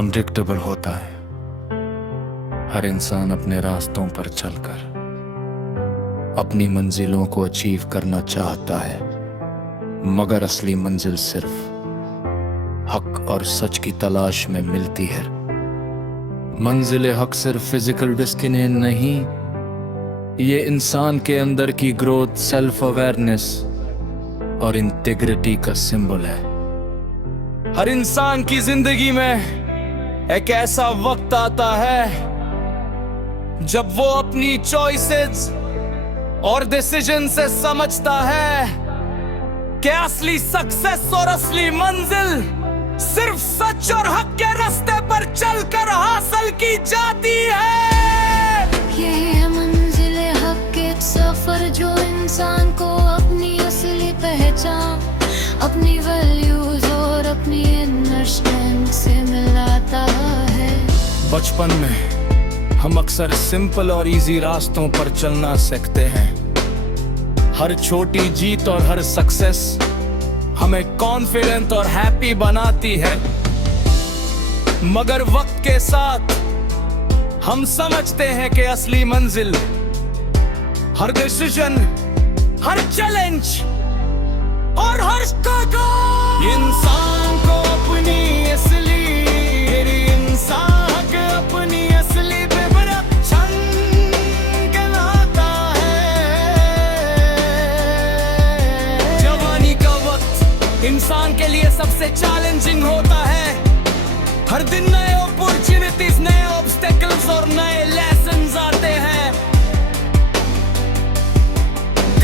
Unpredictable होता है। हर इंसान अपने रास्तों पर चलकर अपनी मंजिलों को अचीव करना चाहता है, मगर असली मंजिल सिर्फ हक और सच की तलाश में मिलती है। मंजिल हक सिर्फ फिजिकल डेस्टिनी नहीं, ये इंसान के अंदर की ग्रोथ, सेल्फ अवेयरनेस और इंटीग्रिटी का सिंबल है। हर इंसान की जिंदगी में एक ऐसा वक्त आता है जब वो अपनी चॉइसेस और डिसीजन से समझता है कि असली सक्सेस और असली मंजिल सिर्फ सच और हक के रास्ते पर चलकर हासिल की जाती है। ये है मंजिल हक के सफर जो इंसान को अपनी असली पहचान, अपनी वैल्यूज और अपनी इनर स्ट्रेंथ से मिलाता है। बचपन में हम अक्सर सिंपल और इजी रास्तों पर चलना सीखते हैं। हर छोटी जीत और हर सक्सेस हमें कॉन्फिडेंट और हैप्पी बनाती है, मगर वक्त के साथ हम समझते हैं कि असली मंजिल हर डिसीजन, हर चैलेंज और हर स्ट्रगल इंसान को अपनी असली इंसान के अपनी असली पे परछन कहलाता है। जवानी का वक्त इंसान के लिए सबसे चैलेंजिंग होता है। हर दिन नए अपॉर्चुनिटीज, नए ऑब्स्टेकल्स और नए लेसन्स आते हैं।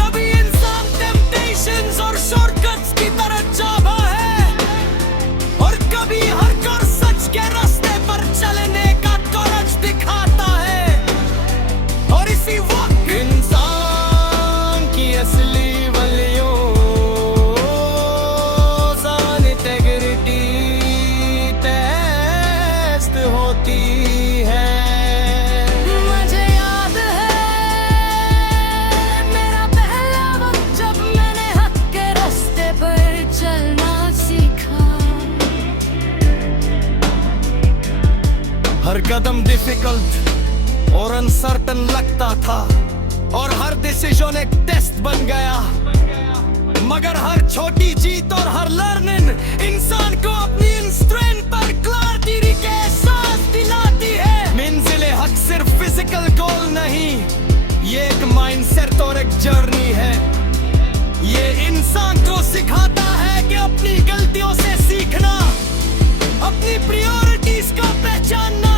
कभी इंसान टेम्पटेशंस और शॉर्टकट्स की तरफ जाता है और कभी हक और सच के रास्ते पर चलने का करेज दिखाता है। और इसी वक्त इंसान की असली वैल्यूज और इंटीग्रिटी टेस्ट होती है। मुझे याद है मेरा पहला वक्त जब मैंने हक के रास्ते पर चलना सीखा। हर कदम डिफिकल्ट और अनसर्टन लगता था और हर डिसीजन एक टेस्ट बन गया, मगर हर छोटी जीत और हर लर्निंग इंसान को अपनी स्ट्रेंथ पर क्लैरिटी के एहसास दिलाती है। मंजिल हक सिर्फ फिजिकल गोल नहीं, ये एक माइंडसेट और एक जर्नी है। ये इंसान को सिखाता है कि अपनी गलतियों से सीखना, अपनी प्रायोरिटीज का पहचानना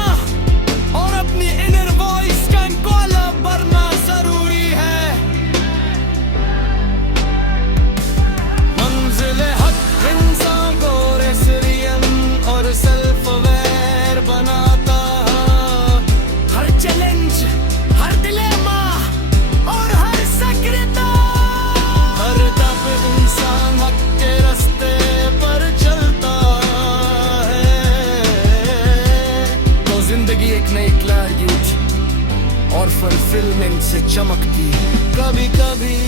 और अपनी इनर वॉइस का इंक्वाला भरना जरूरी है। मंजिल हक इंसान को रेसिलिएंट और सेल्फ अवेयर बनाता है। हर चैलेंज, हर डिलेमा और हर सक्रियता, हर दम इंसान हक के रास्ते पर चलता है। तो जिंदगी एक नई क्लैरिटी और फुलफिलमेंट से चमकती है। कभी कभी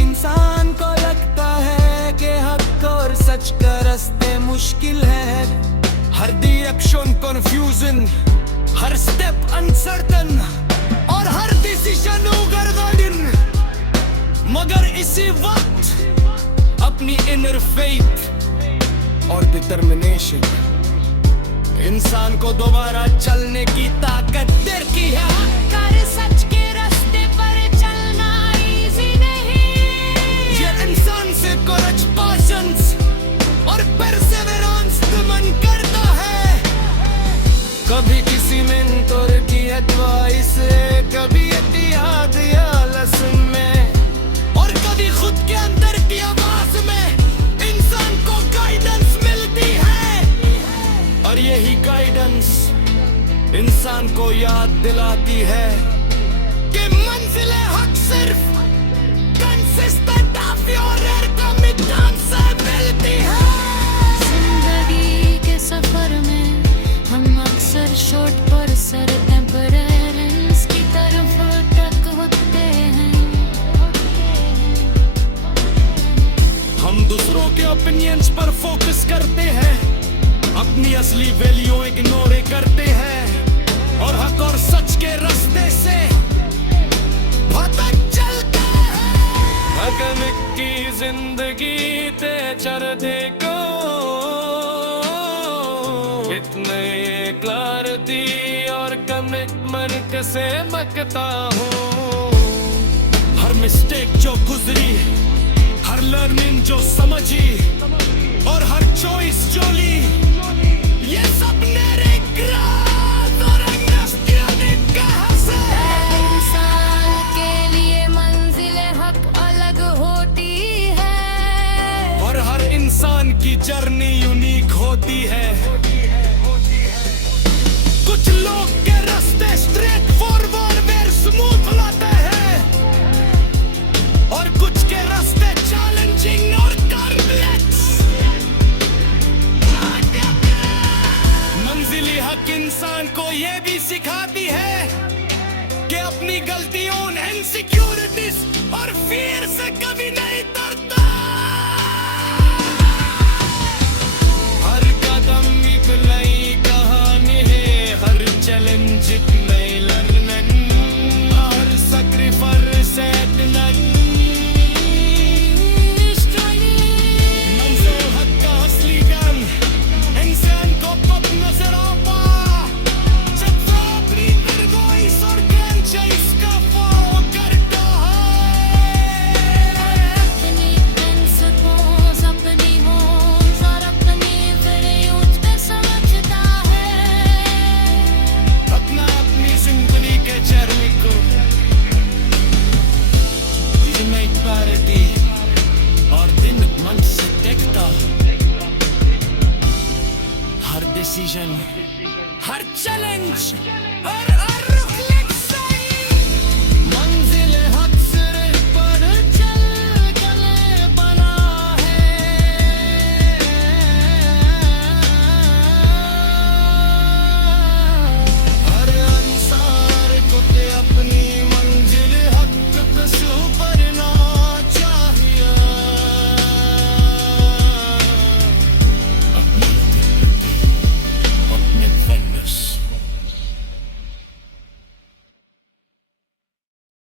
इंसान को लगता है कि हक और सच का रास्ते मुश्किल है। हर डायरेक्शन कंफ्यूजन, हर स्टेप अनसर्टन और हर डिसीजन ओवरवेल्मिंग, मगर इसी वक्त अपनी इनर फेथ और डिटर्मिनेशन इंसान को दोबारा चलने की ताकत देती है। हक और सच के रास्ते पर चलना इजी नहीं, ये इंसान से करेज, पैशंस और परसेवरेंस डिमांड करता है। कभी किसी मेंटर की एडवाइस से, कभी इतिहाद या लेसन में, और कभी खुद के अंदर की आवाज में इंसान को गाइडेंस मिलती है। और यही गाइडेंस इंसान को याद दिलाती है कि मंजिल हक सिर्फ कंसिस्टेंट और कमिटमेंट से मिलती है। जिंदगी के सफर में हम अक्सर शॉर्ट पर सर टेम्परेंस की तरफ तक होते हैं। हम दूसरों के ओपिनियंस पर फोकस करते हैं अपनी असली वैल्यू इग्नोर करते हैं और हक और सच के रास्ते से भटक चलते हैं। अगन की जिंदगी ते चर देखो इतने क्लार दी और कम मर्क से मकता हूँ। हर मिस्टेक जो गुजरी, हर लर्निंग जो समझी और हर चॉइस जो ली, ये सब मेरे ग्रास और कहाँ से। इंसान के लिए मंजिल हक अलग होती है और हर इंसान की जर्नी यूनिक होती है। कुछ लोग के रास्ते स्ट्रेट फॉरवर्ड में स्मूथ लाते हैं और कुछ के रास्ते चैलेंजिंग और कॉम्प्लेक्स। मंजिली हक इंसान को ये भी सिखाती है कि अपनी गलतियों, इनसिक्योरिटीज और फियर से कभी नहीं डरता। हर कदम एक नई कहानी है, हर चैलेंज एक नई लर्निंग, हर सैक्रिफाइस मंजिल हक का असली गम इंसान को कब नजर आता जब वो अपनी निर्दोष और गंजा इसका फॉलो करता है। अपनी प्रिंसिपल्स, अपनी होम्स और अपनी वैल्यूज पे समझता है। अपनी जिंदगी के जर्नी को ये पारती और दिन मन से देखता। हर डिसीजन, हर चैलेंज, हर